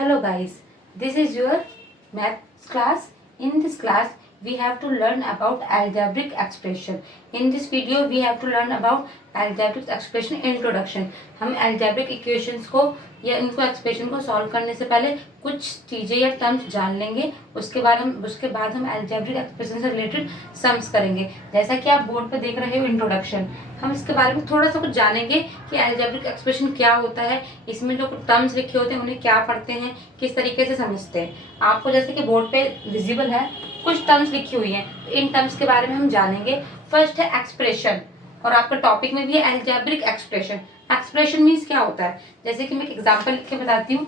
Hello guys, this is your maths class. In this class, we have to learn about algebraic expression. In this video, we have to learn about algebraic expression introduction. हम algebraic equations को या इनको expression को solve करने से पहले कुछ चीज़ें या टर्म्स जान लेंगे. उसके बाद हम algebraic एक्सप्रेशन से रिलेटेड सम्स करेंगे. जैसा कि आप बोर्ड पे देख रहे हो इंट्रोडक्शन, हम इसके बारे में थोड़ा सा कुछ जानेंगे कि algebraic एक्सप्रेशन क्या होता है, इसमें जो टर्म्स लिखे होते हैं उन्हें क्या पढ़ते हैं, किस तरीके से समझते हैं. आपको जैसे कि बोर्ड पे विजिबल है कुछ टर्म्स लिखी हुई हैं, तो इन टर्म्स के बारे में हम जानेंगे. फर्स्ट है एक्सप्रेशन, और आपका टॉपिक में भी है algebraic एक्सप्रेशन. एक्सप्रेशन मीन्स क्या होता है, जैसे कि मैं एक एग्जांपल लिख के बताती हूँ.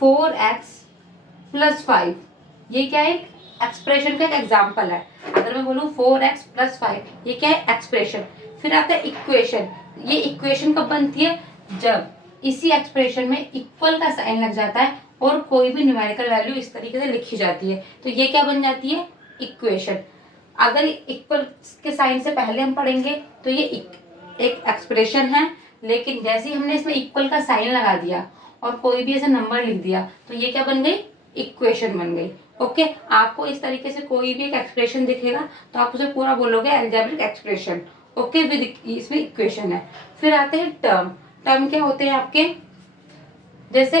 4x + 5, ये क्या है, एक्सप्रेशन का एक एग्जांपल है. अगर मैं बोलूँ 4x + 5, ये क्या है, एक्सप्रेशन. फिर आता है इक्वेशन. ये इक्वेशन कब बनती है, जब इसी एक्सप्रेशन में इक्वल का साइन लग जाता है और कोई भी न्यूमेरिकल वैल्यू इस तरीके से लिखी जाती है, तो ये क्या बन जाती है, इक्वेशन. अगर इक्वल के साइन से पहले हम पढ़ेंगे तो ये एक एक्सप्रेशन है, लेकिन जैसे ही हमने इसमें इक्वल का साइन लगा दिया और कोई भी ऐसा नंबर लिख दिया तो ये क्या बन गई, इक्वेशन बन गई. ओके, आपको इस तरीके से कोई भी एक एक्सप्रेशन दिखेगा तो आप उसे पूरा बोलोगे अलजेब्रिक एक्सप्रेशन. ओके, विद इसमें इक्वेशन है. फिर आते हैं टर्म. टर्म क्या होते हैं आपके, जैसे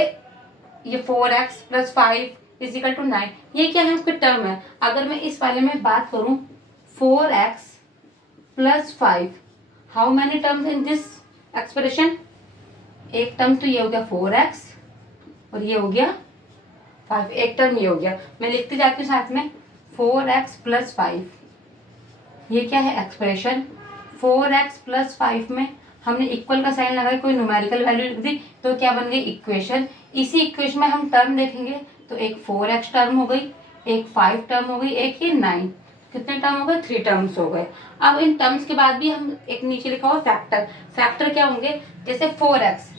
ये 4x + 5 = 9, ये क्या है, आपके टर्म है. अगर मैं इस वाले में बात करूं 4x + 5, how many terms in this expression. एक टर्म तो ये हो गया 4x और ये हो गया 5. एक टर्म ये हो गया. मैं लिखती जाती हूँ साथ में 4x + 5, ये क्या है, एक्सप्रेशन. 4x + 5 में हमने इक्वल का साइन लगाया, कोई न्यूमेरिकल वैल्यू लिख दी, तो क्या बन गई, इक्वेशन. इसी इक्वेशन में हम टर्म देखेंगे तो एक 4x टर्म हो गई, एक 5 टर्म हो गई, एक ये 9. कितने टर्म हो गए, 3 टर्म्स हो गए. अब इन टर्म्स के बाद भी हम एक नीचे लिखा हुआ फैक्टर. फैक्टर क्या होंगे, जैसे 4x,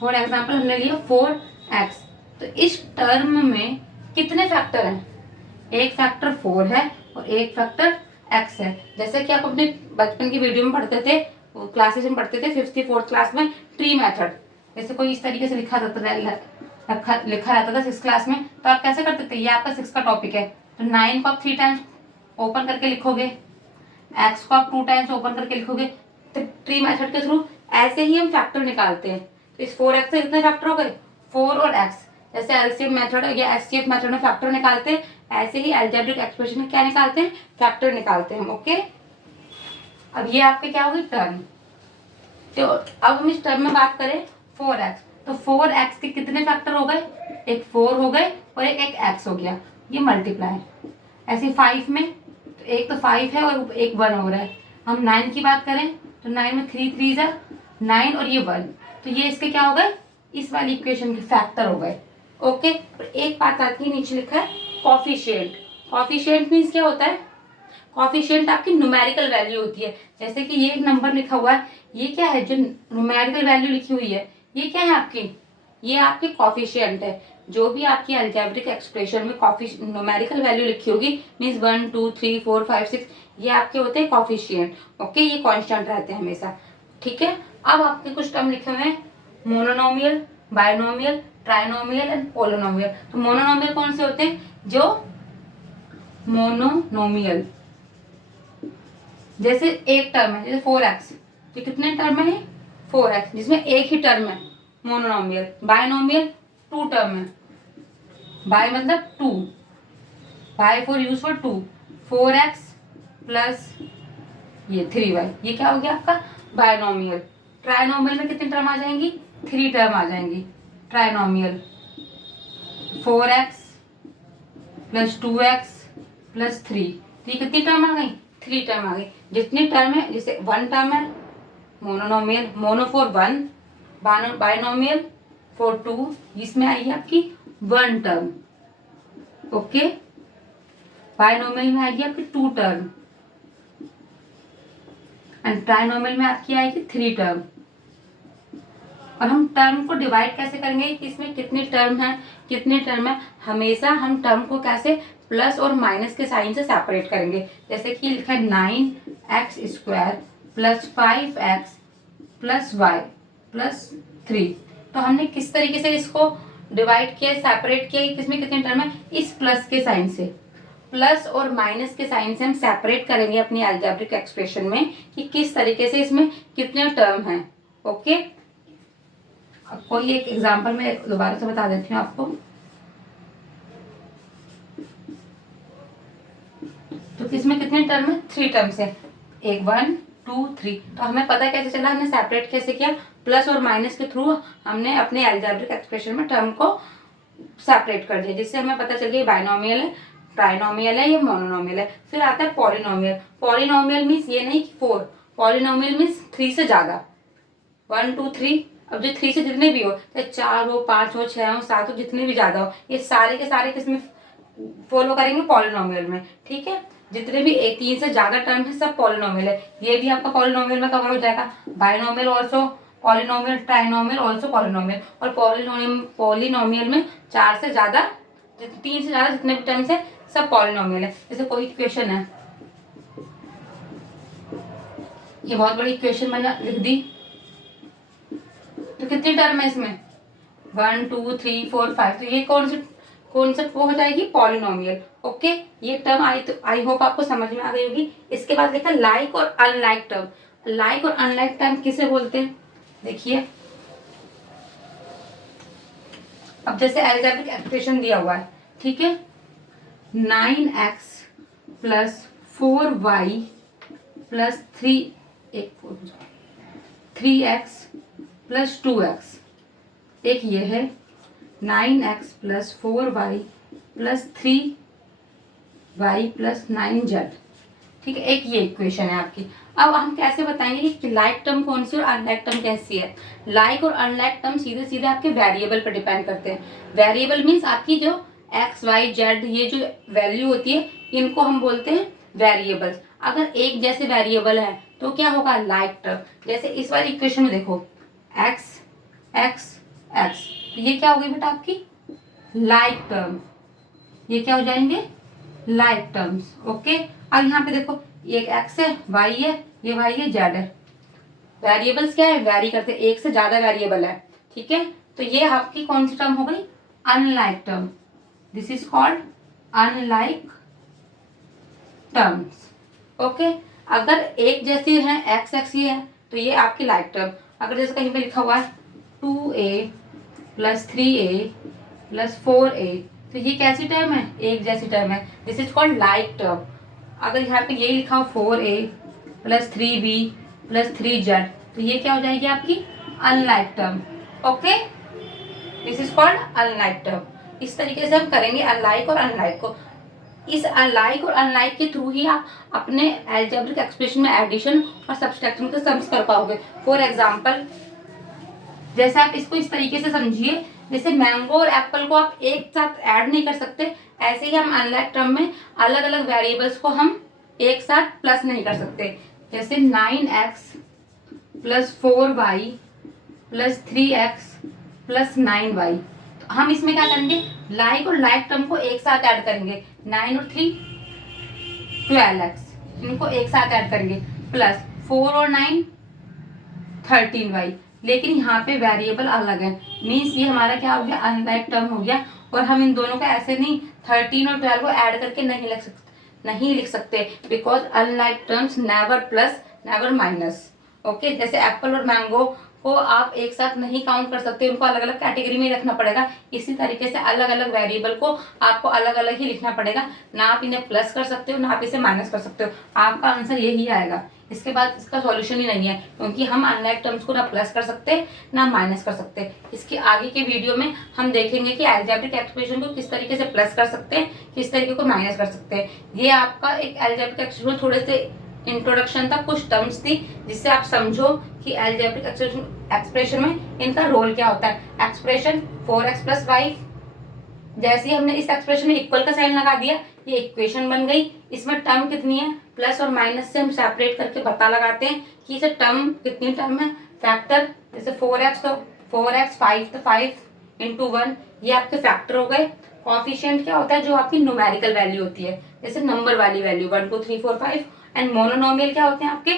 फॉर एग्जाम्पल हमने लिया 4x, तो इस टर्म में कितने फैक्टर हैं, एक फैक्टर 4 है और एक फैक्टर x है. जैसे कि आप अपने बचपन की वीडियो में पढ़ते थे, क्लासेस में पढ़ते थे 5th 4th क्लास में, ट्री मेथड. जैसे कोई इस तरीके से लिखा रहता था 6th क्लास में, तो आप कैसे करते थे, ये आपका 6 का टॉपिक है, तो 9 को आप 3 टाइम्स ओपन करके लिखोगे, x को आप 2 टाइम्स ओपन करके लिखोगे. तो ट्री मेथड के थ्रू ऐसे ही हम फैक्टर निकालते हैं. तो इस 4x से कितने फैक्टर हो गए, 4 और x. जैसे एलसीएम मेथड या एचसीएफ मेथड में फैक्टर निकालते हैं, ऐसे ही अलजेब्रिक एक्सप्रेशन में क्या निकालते हैं, फैक्टर निकालते हैं. ओके, अब ये आपके क्या होगी, टर्म. तो अब हम इस टर्म में बात करें 4x, तो 4x के कितने फैक्टर हो गए, एक 4 हो गए और एक x हो गया, ये मल्टीप्लाई. ऐसे 5 में तो एक तो 5 है और एक 1 हो रहा है. हम 9 की बात करें तो 9 में 3 3 जा 9 और ये 1, तो ये इसके क्या हो गए, इस वाली इक्वेशन के फैक्टर हो गए. ओके, एक बात आती है, नीचे लिखा है कॉफिशिएंट. कॉफिशिएंट मीन्स क्या होता है, कॉफिशिएंट आपकी न्यूमेरिकल वैल्यू होती है. जैसे कि ये एक नंबर लिखा हुआ है, ये क्या है, जो न्यूमेरिकल वैल्यू लिखी हुई है, ये क्या है आपकी, ये आपके कॉफिशिएंट है. जो भी आपकी अलजेब्रिक एक्सप्रेशन में न्यूमेरिकल वैल्यू लिखी होगी, मीन्स 1 2 3 4 5 6, ये आपके होते हैं कॉफिशिएंट. ओके, ये कांस्टेंट रहते हैं हमेशा. ठीक है, अब आपके कुछ टर्म लिखे हुए हैं, monomial, binomial, trinomial and polynomial. तो मोनोनोमियल कौन से होते हैं, जो मोनोनोमियल, जैसे एक टर्म है, जैसे 4x, ये कितने टर्म है, 4x, जिसमें एक ही टर्म है, मोनोनोमियल. बायनोमियल 2 टर्म है, बाय मतलब 2, बाय फॉर यूज फॉर 2, 4x प्लस ये 3y, ये क्या हो गया आपका बायनोमियल. ट्राइनोमियल में कितनी टर्म आ जाएंगी, 3 टर्म आ जाएंगी. ट्राइनोमियल 4x + 2x + 3, तो ये कितनी टर्म आ गई, 3 टर्म आ गई. जितनी टर्म है, जैसे 1 टर्म है monomial, mono for 1, binomial for 2, इसमें आई है आपकी 1 टर्म. ओके, बायनोमियल में आएगी आपकी 2 टर्म एंड ट्राइनोमियल में आपकी आएगी 3 टर्म. और हम टर्म को डिवाइड कैसे करेंगे कि इसमें कितनी टर्म है, कितने टर्म है, हमेशा हम टर्म को कैसे प्लस और माइनस के साइन से सेपरेट करेंगे. जैसे कि लिखा है 9x² + 5x + y + 3, तो हमने किस तरीके से इसको डिवाइड किया, सेपरेट किया, किसमें कितने टर्म है, इस प्लस के साइन से, प्लस और माइनस के साइन से हम सेपरेट करेंगे अपनी अलजेब्रिक एक्सप्रेशन में कि किस तरीके से इसमें कितने टर्म हैं। ओके, अब कोई एक एग्जांपल मैं दोबारा से बता देती हूँ आपको। तो किसमें कितने टर्म है, 3 टर्म्स है, एक 1 2 3। तो हमें पता कैसे चला, हमने सेपरेट कैसे किया, प्लस और माइनस के थ्रू हमने अपने अलजेब्रिक एक्सप्रेशन में टर्म को सेपरेट कर दिया, जिससे हमें पता चल गया बाइनोमियल है, ट्राइनोमियल है, या मोनोनोमियल है। फिर आता है पॉलिनोमियल। पॉलिनोमियल मीन्स ये नहीं कि 4, पॉलिनोमियल मीन्स 3 से ज्यादा, 1 2 3। अब जो 3 से जितने भी हो, चाहे 4 हो, 5 हो, 6 हो, 7 हो, जितने भी ज्यादा हो, ये सारे के सारे किसमें फॉलो करेंगे, पॉलिनोमियल में। ठीक है, जितने भी 3 से ज्यादा टर्म है सब पॉलिनोमियल है। ये भी आपका पॉलिनोमियल में कवर हो जाएगा। Binomial also polynomial, trinomial also polynomial. और पॉलिनोमियल में 4 से ज्यादा, 3 से ज्यादा जितने भी टर्म्स है सब पॉलिनोमियल है। जैसे कोई इक्वेशन है, ये बहुत बड़ी इक्वेशन मैंने लिख दी, तो कितनी टर्म है इसमें, 1 2 3 4 5। तो ये कौन सा वो हो जाएगी, पॉलिनोमियल। ओके, ये टर्म आई होप आपको समझ में आ गई होगी। इसके बाद देखा लाइक और अनलाइक टर्म। लाइक और अनलाइक टर्म किसे बोलते हैं, देखिए। अब जैसे अलजेब्रिक एक्सप्रेशन दिया हुआ है, ठीक है, 9x plus 4y plus 3x plus 2x। एक ये है 9x plus 4y plus 3y plus 9z। ठीक है, एक ये इक्वेशन है आपकी। अब हम कैसे बताएंगे कि लाइक टर्म कौन सी और अनलाइक टर्म कैसी है। लाइक और अनलाइक टर्म सीधे सीधे आपके वेरिएबल पर डिपेंड करते हैं। वेरिएबल मीन्स आपकी जो x y z ये जो वैल्यू होती है, इनको हम बोलते हैं वेरिएबल्स। अगर एक जैसे वेरिएबल है तो क्या होगा, लाइक टर्म। जैसे इस वाली इक्वेशन में देखो, x x x, तो ये क्या होगी बेटा आपकी लाइक टर्म। ये क्या हो जाएंगे, लाइक टर्म्स। ओके, अब यहाँ पे देखो, ये एक x है, y है, ये y है, z है। वेरिएबल्स क्या है, वेरी करते हैं, एक से ज्यादा वेरिएबल है। ठीक है, तो ये आपकी कौन सी टर्म हो गई, unlike term. This is called unlike terms. Okay, अगर एक जैसी है x x ये है तो ये आपकी लाइक टर्म। अगर जैसे कहीं पे लिखा हुआ है 2a plus 3a plus 4a, तो ये कैसी टर्म है, एक जैसी टर्म है। This is called like term. अगर यहाँ पे यही लिखा हो 4a plus 3b plus 3z, तो ये क्या हो जाएगी आपकी unlike term. Okay, this is called unlike term. इस तरीके से हम करेंगे अनलाइक और अनलाइक को। इस अनलाइक और अनलाइक के थ्रू ही आप अपने अलजेब्रिक एक्सप्रेशन में एडिशन और सब्सट्रैक्शन के सम्स कर पाओगे। फॉर एग्जाम्पल, जैसे आप इसको इस तरीके से समझिए, जैसे मैंगो और एप्पल को आप एक साथ ऐड नहीं कर सकते, ऐसे ही हम अनलाइक टर्म में अलग अलग वेरिएबल्स को हम एक साथ प्लस नहीं कर सकते। जैसे 9x plus 4y plus 3x plus 9y, तो हम इसमें क्या करेंगे, लाइक और लाइक टर्म को एक साथ ऐड करेंगे। 9 और 3 12x, इनको एक साथ ऐड करेंगे, प्लस 4 और 9 13y। लेकिन यहाँ पे वेरिएबल अलग है, मीन्स ये हमारा क्या हो गया, अनलाइक टर्म हो गया। और हम इन दोनों को ऐसे नहीं 13 और 12 को ऐड करके नहीं लिख सकते, because unlike terms never plus never minus. Okay, जैसे एप्पल और मैंगो को आप एक साथ नहीं काउंट कर सकते, उनको अलग अलग कैटेगरी में रखना पड़ेगा। इसी तरीके से अलग अलग वेरिएबल को आपको अलग अलग ही लिखना पड़ेगा, ना आप इन्हें प्लस कर सकते हो ना आप इसे माइनस कर सकते हो। आपका आंसर यही आएगा, इसके बाद इसका सॉल्यूशन ही नहीं है, क्योंकि हम अनलाइक टर्म्स को ना प्लस कर सकते ना माइनस कर सकते। इसके आगे के वीडियो में हम देखेंगे कि अलजेब्रिक एक्सप्रेशन को किस तरीके से प्लस कर सकते हैं, किस तरीके को माइनस कर सकते हैं। ये आपका एक अलजेब्रिक एक्सप्रेशन थोड़े से इंट्रोडक्शन था, कुछ टर्म्स थी जिससे आप समझो कि अलजेब्रिक एक्सप्रेशन में इनका रोल क्या होता है। एक्सप्रेशन 4x प्लस 5, जैसे ही हमने इस एक्सप्रेशन में इक्वल का साइन लगा दिया, ये इक्वेशन बन गई। इसमें टर्म कितनी है, प्लस और माइनस से हम सेपरेट करके पता लगाते हैं कि इसे टर्म कितनी टर्म है। फैक्टर, जैसे 4x तो 4x, 5 तो 5 इंटू 1, ये आपके फैक्टर हो गए। कॉफिशिएंट क्या होता है, जो आपकी न्यूमेरिकल वैल्यू होती है, जैसे नंबर वाली वैल्यू 1 2 3 4 5। एंड मोनोनोमियल क्या होते हैं आपके,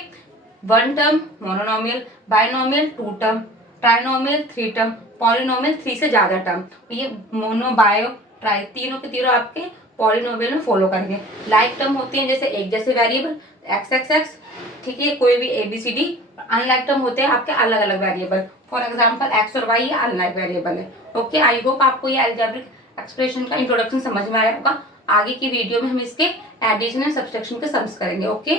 1 term monomial, binomial 2 term, trinomial 3 term, polynomial 3 से ज़्यादा टर्म। ये मोनो, बायो, ट्राई, तीनों के तीनों आपके पॉलिनोमियल में फॉलो करेंगे। लाइक टर्म होती हैं जैसे एक जैसे वेरिएबल एक्स एक्स एक्स, ठीक है, कोई भी ABCD। अनलाइक टर्म होते हैं आपके अलग अलग वेरिएबल, फॉर एग्जाम्पल एक्स और वाई ये अनलाइक वेरिएबल है। ओके, आई होप आपको ये अलजेब्रिक एक्सप्रेशन का इंट्रोडक्शन समझ में आया होगा। आगे की वीडियो में हम इसके एडिशन एंड सब्सट्रैक्शन के सम्स करेंगे। ओके।